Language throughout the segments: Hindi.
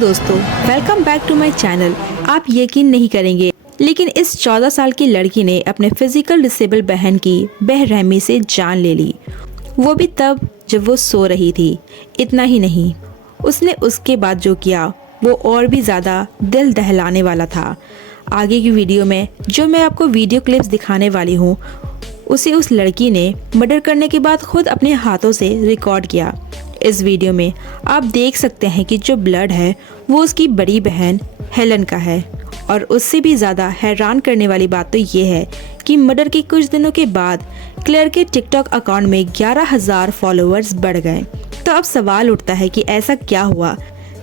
दोस्तों, welcome back to my channel. आप यकीन नहीं करेंगे, लेकिन इस 14 साल की लड़की ने अपने फिजिकल डिसेबल बहन की बेरहमी से जान ले ली, वो भी तब जब वो सो रही थी। इतना ही नहीं, उसने उसके बाद जो किया वो और भी ज़्यादा दिल दहलाने वाला था। आगे की वीडियो में जो मैं आपको वीडियो क्लिप्स दिखाने वाली हूँ, उसे उस लड़की ने मर्डर करने के बाद खुद अपने हाथों से रिकॉर्ड किया। इस वीडियो में आप देख सकते हैं कि जो ब्लड है वो उसकी बड़ी बहन हेलन का है। और उससे भी ज़्यादा हैरान करने वाली बात तो ये है कि मर्डर के कुछ दिनों के बाद क्लेयर के टिकटॉक अकाउंट में 11,000 फॉलोअर्स बढ़ गए। तो अब सवाल उठता है कि ऐसा क्या हुआ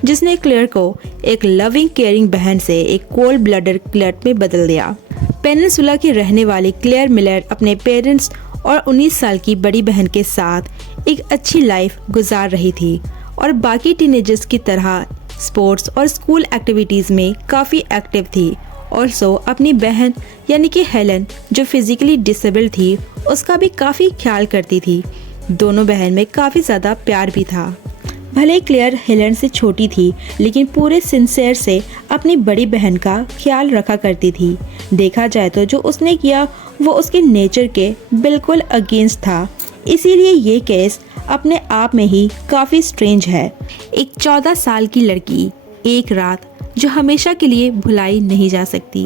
जिसने क्लेयर को एक लविंग केयरिंग बहन से एक कोल्ड ब्लडेड क्लर्ट में बदल दिया। पेनिनसुला की रहने वाली क्लेयर मिलर अपने पेरेंट्स और 19 साल की बड़ी बहन के साथ एक अच्छी लाइफ गुजार रही थी और बाकी टीनेजर्स की तरह स्पोर्ट्स और स्कूल एक्टिविटीज़ में काफ़ी एक्टिव थी। और सो अपनी बहन यानी कि हेलन, जो फिजिकली डिसेबल्ड थी, उसका भी काफ़ी ख्याल करती थी। दोनों बहन में काफ़ी ज़्यादा प्यार भी था। भले क्लेयर हेलन से छोटी थी, लेकिन पूरे सिंसियर से अपनी बड़ी बहन का ख्याल रखा करती थी। देखा जाए तो जो उसने किया वो उसके नेचर के बिल्कुल अगेंस्ट था। इसीलिए ये केस अपने आप में ही काफ़ी स्ट्रेंज है। एक 14 साल की लड़की, एक रात जो हमेशा के लिए भुलाई नहीं जा सकती।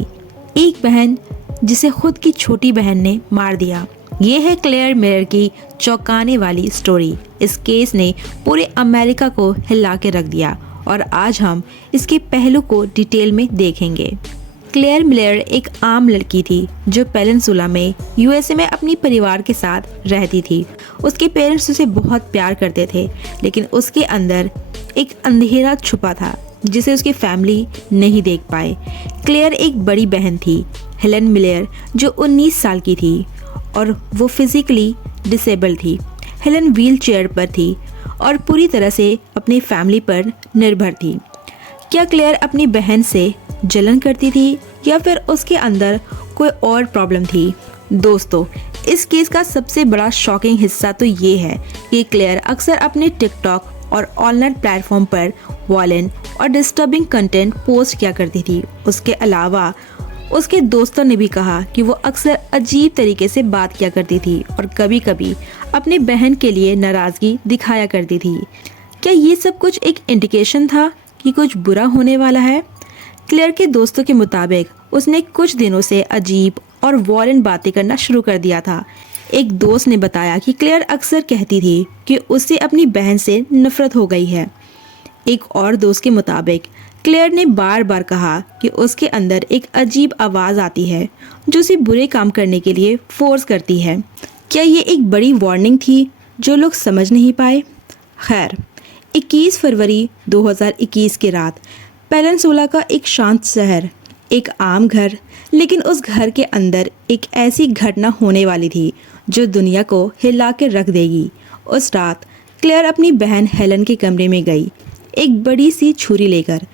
एक बहन जिसे खुद की छोटी बहन ने मार दिया। ये है क्लेयर मिलर की चौंकाने वाली स्टोरी। इस केस ने पूरे अमेरिका को हिला के रख दिया और आज हम इसके पहलू को डिटेल में देखेंगे। क्लेयर मिलर एक आम लड़की थी जो पेनिनसुला में यूएसए में अपनी परिवार के साथ रहती थी। उसके पेरेंट्स उसे बहुत प्यार करते थे, लेकिन उसके अंदर एक अंधेरा छुपा था जिसे उसकी फैमिली नहीं देख पाए। क्लेयर एक बड़ी बहन थी, हेलन मिलर, जो 19 साल की थी और वो फिजिकली डिसेबल थी। हेलन व्हील चेयर पर थी और पूरी तरह से अपनी फैमिली पर निर्भर थी। क्या क्लेयर अपनी बहन से जलन करती थी या फिर उसके अंदर कोई और प्रॉब्लम थी? दोस्तों, इस केस का सबसे बड़ा शॉकिंग हिस्सा तो ये है कि क्लेयर अक्सर अपने टिकटॉक और ऑनलाइन प्लेटफॉर्म पर वॉयलेंट और डिस्टर्बिंग कंटेंट पोस्ट किया करती थी। उसके अलावा उसके दोस्तों ने भी कहा कि वो अक्सर अजीब तरीके से बात किया करती थी और कभी कभी अपनी बहन के लिए नाराज़गी दिखाया करती थी। क्या ये सब कुछ एक इंडिकेशन था कि कुछ बुरा होने वाला है? क्लेयर के दोस्तों के मुताबिक उसने कुछ दिनों से अजीब और वॉयलेंट बातें करना शुरू कर दिया था। एक दोस्त ने बताया कि क्लेयर अक्सर कहती थी कि उसे अपनी बहन से नफरत हो गई है। एक और दोस्त के मुताबिक क्लेयर ने बार बार कहा कि उसके अंदर एक अजीब आवाज़ आती है जो उसे बुरे काम करने के लिए फोर्स करती है। क्या ये एक बड़ी वार्निंग थी जो लोग समझ नहीं पाए? खैर, 21 फरवरी 2021 की रात पेनिनसुला का एक शांत शहर, एक आम घर, लेकिन उस घर के अंदर एक ऐसी घटना होने वाली थी जो दुनिया को हिला के रख देगी। उस रात क्लेयर अपनी बहन हेलन के कमरे में गई, एक बड़ी सी छुरी लेकर।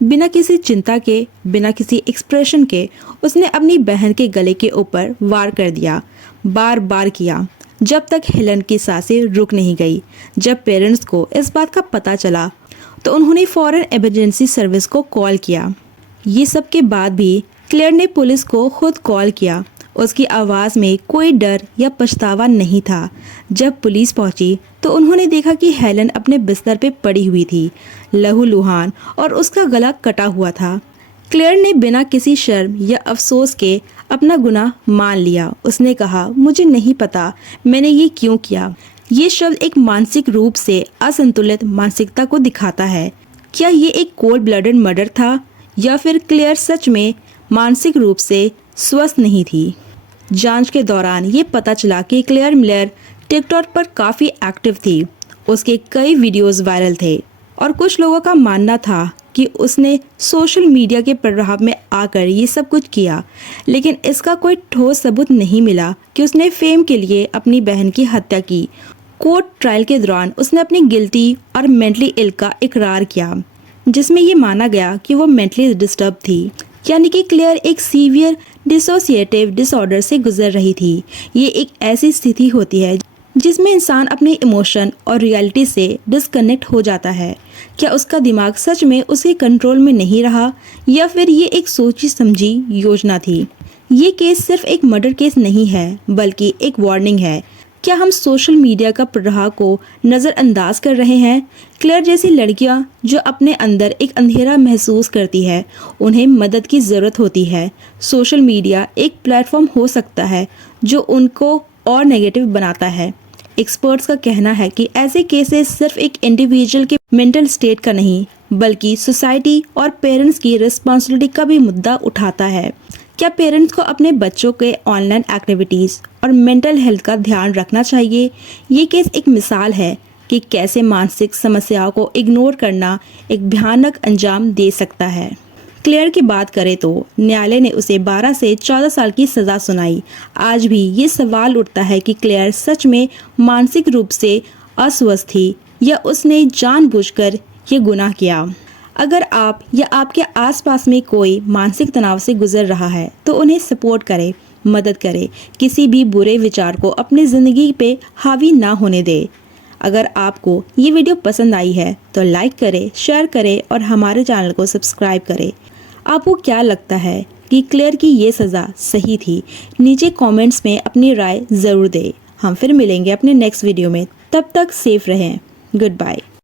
बिना किसी चिंता के, बिना किसी एक्सप्रेशन के उसने अपनी बहन के गले के ऊपर वार कर दिया। बार बार किया, जब तक हेलन की सांसें रुक नहीं गई। जब पेरेंट्स को इस बात का पता चला तो उन्होंने फौरन इमरजेंसी सर्विस को कॉल किया। ये सब के बाद भी क्लेयर ने पुलिस को खुद कॉल किया। उसकी आवाज़ में कोई डर या पछतावा नहीं था। जब पुलिस पहुंची तो उन्होंने देखा कि हेलन अपने बिस्तर पे पड़ी हुई थी, लहूलुहान, और उसका गला कटा हुआ था। क्लेयर ने बिना किसी शर्म या अफसोस के अपना गुनाह मान लिया। उसने कहा, मुझे नहीं पता मैंने ये क्यों किया। ये शब्द एक मानसिक रूप से असंतुलित मानसिकता को दिखाता है। क्या ये एक कोल्ड ब्लडेड मर्डर था या फिर क्लेयर सच में मानसिक रूप से स्वस्थ नहीं थी? जांच के दौरान ये पता चला कि क्लेयर मिलर टिकटॉक पर काफ़ी एक्टिव थी। उसके कई वीडियोस वायरल थे और कुछ लोगों का मानना था कि उसने सोशल मीडिया के प्रभाव में आकर ये सब कुछ किया, लेकिन इसका कोई ठोस सबूत नहीं मिला कि उसने फेम के लिए अपनी बहन की हत्या की। कोर्ट ट्रायल के दौरान उसने अपनी गिल्टी और मेंटली इल का इकरार किया, जिसमें ये माना गया कि वो मेंटली डिस्टर्ब थी, यानी कि क्लेयर एक सीवियर डिसोसिएटिव डिसऑर्डर से गुजर रही थी। ये एक ऐसी स्थिति होती है जिसमें इंसान अपने इमोशन और रियलिटी से डिस्कनेक्ट हो जाता है। क्या उसका दिमाग सच में उसके कंट्रोल में नहीं रहा या फिर ये एक सोची समझी योजना थी? ये केस सिर्फ एक मर्डर केस नहीं है बल्कि एक वार्निंग है। क्या हम सोशल मीडिया का प्रभाव को नज़रअंदाज कर रहे हैं? क्लेयर जैसी लड़कियां जो अपने अंदर एक अंधेरा महसूस करती है, उन्हें मदद की ज़रूरत होती है। सोशल मीडिया एक प्लेटफॉर्म हो सकता है जो उनको और नेगेटिव बनाता है। एक्सपर्ट्स का कहना है कि ऐसे केसेस सिर्फ एक इंडिविजुअल के मेंटल स्टेट का नहीं बल्कि सोसाइटी और पेरेंट्स की रिस्पॉन्सिबिलिटी का भी मुद्दा उठाता है। क्या पेरेंट्स को अपने बच्चों के ऑनलाइन एक्टिविटीज़ और मेंटल हेल्थ का ध्यान रखना चाहिए? ये केस एक मिसाल है कि कैसे मानसिक समस्याओं को इग्नोर करना एक भयानक अंजाम दे सकता है। क्लेयर की बात करें तो न्यायालय ने उसे 12 से 14 साल की सज़ा सुनाई। आज भी ये सवाल उठता है कि क्लेयर सच में मानसिक रूप से अस्वस्थ थी या उसने जानबूझकर ये गुनाह किया। अगर आप या आपके आसपास में कोई मानसिक तनाव से गुजर रहा है तो उन्हें सपोर्ट करें, मदद करें। किसी भी बुरे विचार को अपनी ज़िंदगी पे हावी ना होने दें। अगर आपको ये वीडियो पसंद आई है तो लाइक करें, शेयर करें और हमारे चैनल को सब्सक्राइब करें। आपको क्या लगता है कि क्लेयर की ये सज़ा सही थी? नीचे कमेंट्स में अपनी राय ज़रूर दें। हम फिर मिलेंगे अपने नेक्स्ट वीडियो में। तब तक सेफ रहें। Good bye.